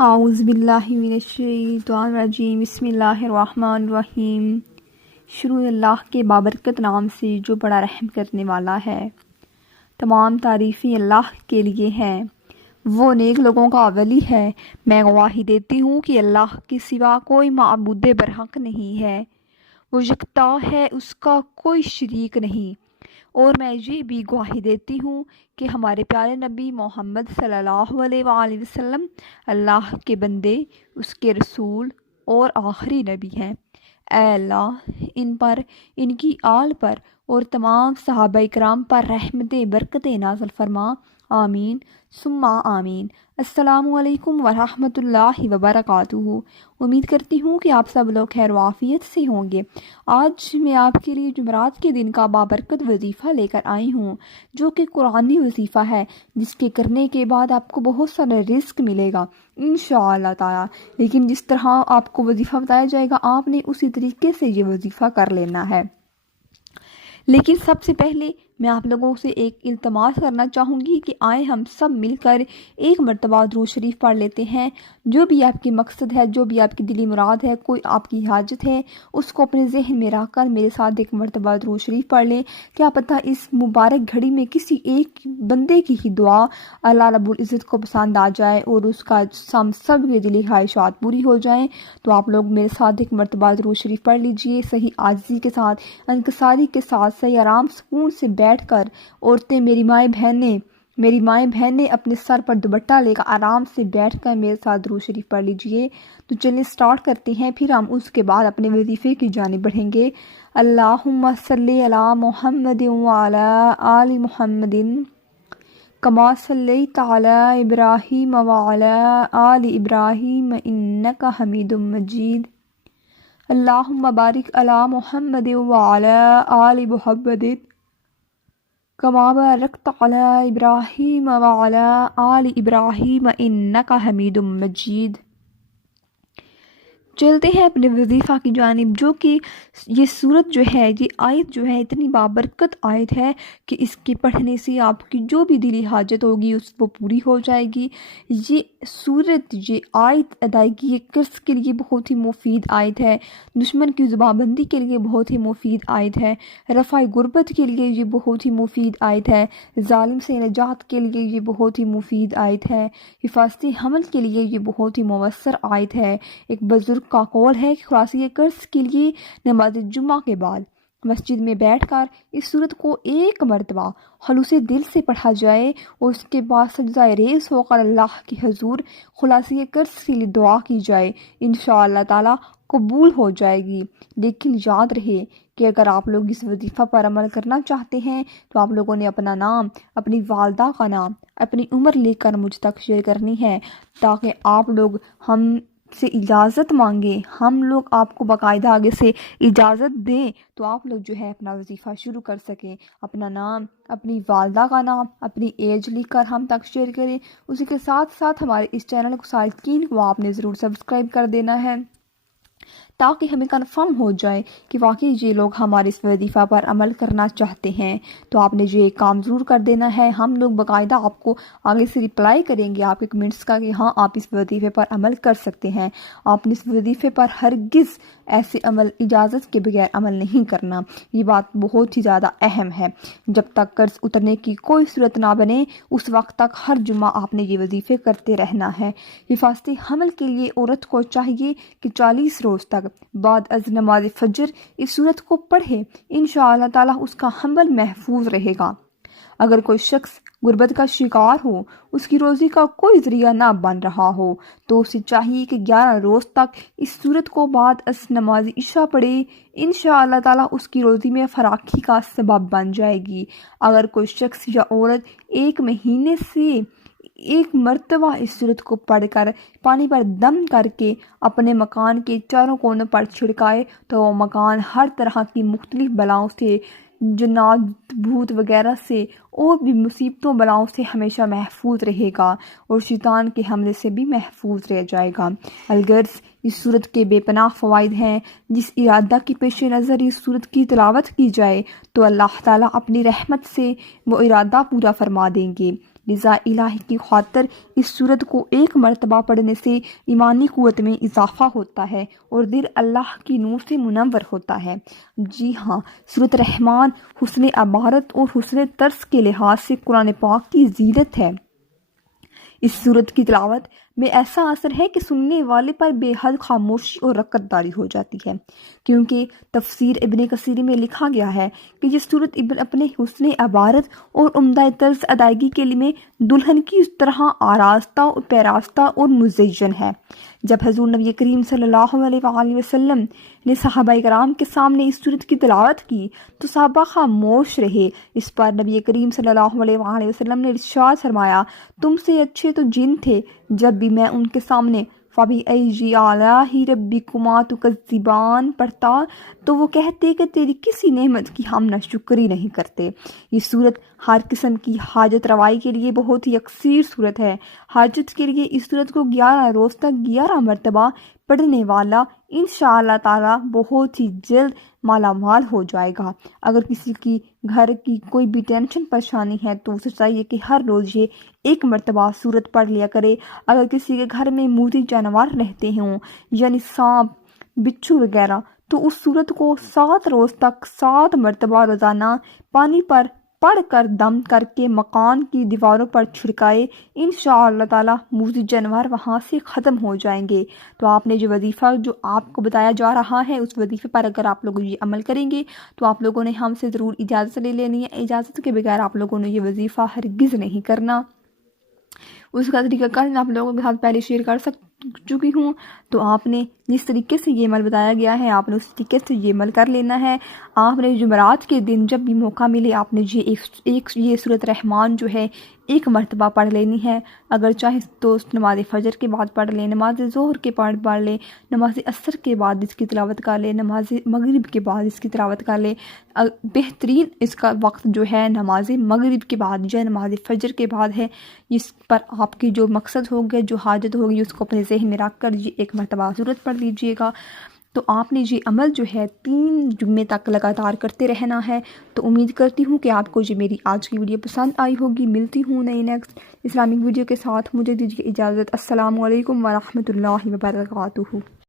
اعوذ باللہ من الشیطان الرجیم بسم اللہ الرحمن الرحیم۔ شروع اللہ کے بابرکت نام سے جو بڑا رحم کرنے والا ہے۔ تمام تعریفیں اللہ کے لیے ہیں، وہ نیک لوگوں کا ولی ہے۔ میں گواہی دیتی ہوں کہ اللہ کے سوا کوئی معبود برحق نہیں ہے، وہ یکتا ہے، اس کا کوئی شریک نہیں۔ اور میں یہ بھی گواہی دیتی ہوں کہ ہمارے پیارے نبی محمد صلی اللہ علیہ وآلہ وسلم اللہ کے بندے، اس کے رسول اور آخری نبی ہیں۔ اے اللہ، ان پر، ان کی آل پر اور تمام صحابہ اکرام پر رحمتیں برکتیں نازل فرما، آمین ثم آمین۔ السلام علیکم ورحمۃ اللہ وبرکاتہ۔ امید کرتی ہوں کہ آپ سب لوگ خیر و عافیت سے ہوں گے۔ آج میں آپ کے لیے جمعرات کے دن کا بابرکت وظیفہ لے کر آئی ہوں، جو کہ قرآنی وظیفہ ہے، جس کے کرنے کے بعد آپ کو بہت سارا رزق ملے گا انشاءاللہ تعالی۔ لیکن جس طرح آپ کو وظیفہ بتایا جائے گا، آپ نے اسی طریقے سے یہ وظیفہ کر لینا ہے۔ لیکن سب سے پہلے میں آپ لوگوں سے ایک التماس کرنا چاہوں گی کہ آئیں ہم سب مل کر ایک مرتبہ درود شریف پڑھ لیتے ہیں۔ جو بھی آپ کی مقصد ہے، جو بھی آپ کی دلی مراد ہے، کوئی آپ کی حاجت ہے، اس کو اپنے ذہن میں رکھ کر میرے ساتھ ایک مرتبہ درود شریف پڑھ لیں۔ کیا پتہ اس مبارک گھڑی میں کسی ایک بندے کی ہی دعا اللہ رب العزت کو پسند آ جائے اور اس کا ہم سب کے دلی خواہشات پوری ہو جائیں۔ تو آپ لوگ میرے ساتھ ایک مرتبہ درود شریف پڑھ لیجئے، صحیح عاجزی کے ساتھ، انکساری کے ساتھ، صحیح آرام سکون سے بیٹھ کر۔ عورتیں، میری مائیں بہنیں اپنے سر پر دوپٹہ لے کر آرام سے بیٹھ کر میرے ساتھ درود شریف پڑھ لیجئے۔ تو چلیں سٹارٹ کرتے ہیں، پھر ہم اس کے بعد اپنے وظیفے کی جانب بڑھیں گے۔ اللہم صلی علی محمد وعلی آل محمد کما صلیت علی ابراہیم وعلی آل ابراہیم انک حمید مجید۔ اللہم بارک علی محمد وعلی آل محمد کما بارکت علی ابراہیم وعلی آل ابراہیم انک حمید مجید۔ چلتے ہیں اپنے وظیفہ کی جانب، جو کہ یہ سورت جو ہے، یہ آیت جو ہے، اتنی بابرکت آیت ہے کہ اس کے پڑھنے سے آپ کی جو بھی دلی حاجت ہوگی اس وہ پوری ہو جائے گی۔ یہ سورت، یہ آیت ادائیگی قرض کے لیے بہت ہی مفید آیت ہے، دشمن کی زبان بندی کے لیے بہت ہی مفید آیت ہے، رفع غربت کے لیے یہ بہت ہی مفید آیت ہے، ظالم سے نجات کے لیے یہ بہت ہی مفید آیت ہے، حفاظت حمل کے لیے یہ بہت ہی مؤثر آیت ہے۔ ایک بزرگ کا قول ہے کہ خلاصہ قرض کے لیے نماز جمعہ کے بعد مسجد میں بیٹھ کر اس سورت کو ایک مرتبہ خلوص دل سے پڑھا جائے اور اس کے بعد سجدہ ریز ہو کر اللہ کے حضور خلاصہ قرض کے لیے دعا کی جائے، انشاءاللہ تعالی قبول ہو جائے گی۔ لیکن یاد رہے کہ اگر آپ لوگ اس وظیفہ پر عمل کرنا چاہتے ہیں تو آپ لوگوں نے اپنا نام، اپنی والدہ کا نام، اپنی عمر لے کر مجھ تک شیئر کرنی ہے، تاکہ آپ لوگ ہم سے اجازت مانگیں، ہم لوگ آپ کو باقاعدہ آگے سے اجازت دیں تو آپ لوگ جو ہے اپنا وظیفہ شروع کر سکیں۔ اپنا نام، اپنی والدہ کا نام، اپنی ایج لکھ کر ہم تک شیئر کریں۔ اسی کے ساتھ ساتھ ہمارے اس چینل کو سائرین کو آپ نے ضرور سبسکرائب کر دینا ہے، تاکہ ہمیں کنفرم ہو جائے کہ واقعی یہ لوگ ہمارے اس وظیفہ پر عمل کرنا چاہتے ہیں۔ تو آپ نے یہ کام ضرور کر دینا ہے، ہم لوگ باقاعدہ آپ کو آگے سے رپلائی کریں گے آپ کے کمنٹس کا کہ ہاں آپ اس وظیفے پر عمل کر سکتے ہیں۔ آپ نے اس وظیفے پر ہرگز ایسے عمل اجازت کے بغیر عمل نہیں کرنا، یہ بات بہت ہی زیادہ اہم ہے۔ جب تک قرض اترنے کی کوئی صورت نہ بنے اس وقت تک ہر جمعہ آپ نے یہ وظیفے کرتے رہنا ہے۔ حفاظت حمل کے لیے عورت کو چاہیے کہ 40 روز تک بعد از نماز فجر اس سورت کو پڑھے، انشاءاللہ تعالی اس کا حمل محفوظ رہے گا۔ اگر کوئی شخص غربت کا شکار ہو، اس کی روزی کا کوئی ذریعہ نہ بن رہا ہو، تو اسے چاہیے کہ 11 روز تک اس سورت کو بعد از نماز عشاء پڑھے، انشاءاللہ تعالی اس کی روزی میں فراخی کا سبب بن جائے گی۔ اگر کوئی شخص یا عورت ایک مہینے سے ایک مرتبہ اس سورت کو پڑھ کر پانی پر دم کر کے اپنے مکان کے چاروں کونوں پر چھڑکائے تو وہ مکان ہر طرح کی مختلف بلاؤں سے، جنات، بھوت وغیرہ سے اور بھی مصیبتوں بلاؤں سے ہمیشہ محفوظ رہے گا اور شیطان کے حملے سے بھی محفوظ رہ جائے گا۔ الغرض اس سورت کے بے پناہ فوائد ہیں۔ جس ارادہ کے پیش نظر اس سورت کی تلاوت کی جائے تو اللہ تعالیٰ اپنی رحمت سے وہ ارادہ پورا فرما دیں گے۔ لذا الہی کی خاطر اس صورت کو ایک مرتبہ پڑھنے سے ایمانی قوت میں اضافہ ہوتا ہے اور دل اللہ کی نور سے منور ہوتا ہے۔ جی ہاں، سورۃ رحمان حسن عبارت اور حسن طرز کے لحاظ سے قرآن پاک کی زینت ہے۔ اس صورت کی تلاوت میں ایسا اثر ہے کہ سننے والے پر بے حد خاموشی اور رکعت داری ہو جاتی ہے، کیونکہ تفسیر ابن کثیر میں لکھا گیا ہے کہ یہ صورت اپنے حسن عبارت اور عمدہ طرز ادائیگی کے لیے دلہن کی اس طرح آراستہ اور پیراستہ اور مزین ہے۔ جب حضور نبی کریم صلی اللہ علیہ وآلہ وسلم نے صحابہ کرام کے سامنے اس صورت کی تلاوت کی تو صحابہ خاموش رہے۔ اس پر نبی کریم صلی اللہ علیہ وآلہ وسلم نے ارشاد فرمایا، تم سے اچھے تو جن تھے جب بھی میں ان کے سامنے فَبِأَيِّ آلَاءِ رَبِّكُمَا تُكَذِّبَانِ پڑھتا تو وہ کہتے کہ تیری کسی نعمت کی ہم ناشکری نہیں کرتے۔ یہ صورت ہر قسم کی حاجت روائی کے لیے بہت ہی یکسیر صورت ہے۔ حاجت کے لیے اس صورت کو 11 روز تک 11 مرتبہ پڑھنے والا انشاءاللہ تعالی بہت ہی جلد مالا مال ہو جائے گا۔ اگر کسی کی گھر کی کوئی بھی ٹینشن پریشانی ہے تو اسے چاہیے کہ ہر روز یہ ایک مرتبہ صورت پڑھ لیا کرے۔ اگر کسی کے گھر میں موذی جانور رہتے ہوں یعنی سانپ، بچھو وغیرہ، تو اس صورت کو 7 روز تک 7 مرتبہ روزانہ پانی پر پڑھ کر دم کر کے مکان کی دیواروں پر چھڑکائے، انشاءاللہ تعالی موذی جانور وہاں سے ختم ہو جائیں گے۔ تو آپ نے جو وظیفہ جو آپ کو بتایا جا رہا ہے اس وظیفے پر اگر آپ لوگ یہ عمل کریں گے تو آپ لوگوں نے ہم سے ضرور اجازت لے لینی ہے۔ اجازت کے بغیر آپ لوگوں نے یہ وظیفہ ہرگز نہیں کرنا۔ اس کا طریقہ کار میں آپ لوگوں کے ساتھ پہلے شیئر کر چکی ہوں، تو آپ نے جس طریقے سے یہ عمل بتایا گیا ہے آپ نے اس طریقے سے یہ عمل کر لینا ہے۔ آپ نے جمعرات کے دن جب بھی موقع ملے آپ نے یہ سورۃ رحمان جو ہے ایک مرتبہ پڑھ لینی ہے۔ اگر چاہے تو نماز فجر کے بعد پڑھ لیں، نماز ظہر کے بعد پڑھ لیں، نماز عصر کے بعد اس کی تلاوت کر لیں، نماز مغرب کے بعد اس کی تلاوت کر لیں۔ بہترین اس کا وقت جو ہے نماز مغرب کے بعد یا نماز فجر کے بعد ہے۔ اس پر آپ کی جو مقصد ہوگا، جو حاجت ہوگی، اس کو اپنے ذہن میں رکھ کر یہ ایک مرتبہ صورت پڑھ لیجئے گا۔ تو آپ نے یہ عمل جو ہے 3 جمعے تک لگاتار کرتے رہنا ہے۔ تو امید کرتی ہوں کہ آپ کو یہ میری آج کی ویڈیو پسند آئی ہوگی۔ ملتی ہوں نئی نیکسٹ اسلامک ویڈیو کے ساتھ، مجھے دیجیے اجازت۔ السلام علیکم ورحمۃ اللہ وبرکاتہ۔